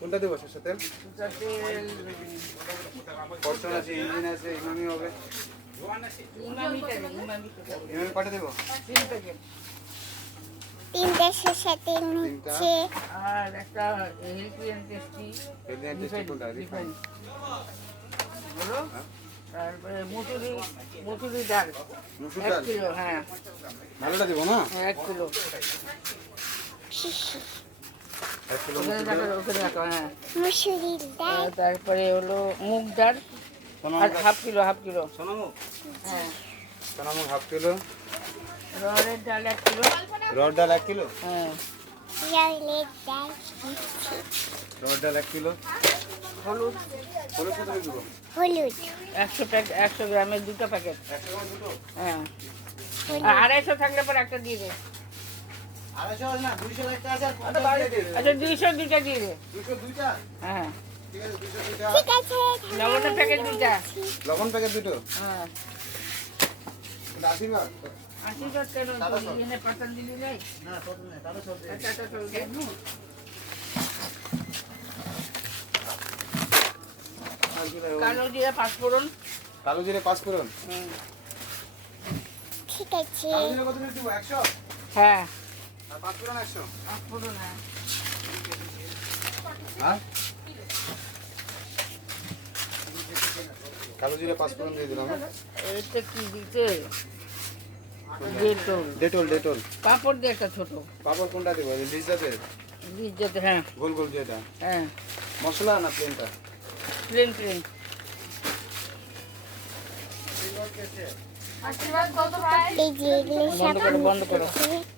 কোনটা দেবো সরষের তেল? আছে ইঞ্জিন আছে ইমামি হবে। ইমামি কটা দেবো? তিনটে নিচ্ছে আর একটা healthy and tasty healthy and tasty কোনটা? রিফাইন। বলো? হ্যাঁ। তারপরে মুসুরি মুসুরি ডাল। মুসুর ডাল? কিলো হ্যাঁ। ভালোটা দেবো না? এক কিলো। তারপরে হলো মুগ ডাল আর হাফ কিলো হাফ কিলো। সোনামুখ হ্যাঁ। সোনামুখ হাফ কিলো। রড়ের ডাল এক কিলো। রড ডাল এক কিলো? হ্যাঁ। ডাল। রড ডাল এক কিলো। হলুদ। হলুদ একশো প্যাকেট একশো গ্রামের দুটো প্যাকেট। একশো গ্রাম দুটো? হ্যাঁ। আড়াইশো থাকলে পর একটা দিয়ে দে আড়াইশো না দুইশো একটা আছে আচ্ছা দুইশো দুইটা দিয়ে দে। হ্যাঁ। লবণের প্যাকেট দুইটা। লবণ প্যাকেট দুটো? হ্যাঁ। আশীর্বাদ? আশীর্বাদ কেন? এনে পাতান দিলি নাই না কত নেই সব আচ্ছা আচ্ছা কালো জিরা পাঁচফোড়ন কালো জিরে পাঁচ ফোড়ন? ঠিক আছে। কালো জিরে কত নিয়ে একশো? হ্যাঁ। কালো জিরে পাঁচ ফোড়ন দিয়ে দিলাম এটা কি দিতে? ডেটল। Dettol Dettol. পাঁপড় দিয়ে একটা ছোট। পাপড় কোনটা দেবো? লিজাতে দিস হ্যাঁ। গোল গোল যেটা হ্যাঁ। মশলা না প্লেনটা প্লেন বন্ধ করো, বন্ধ করো। নিচ্ছে।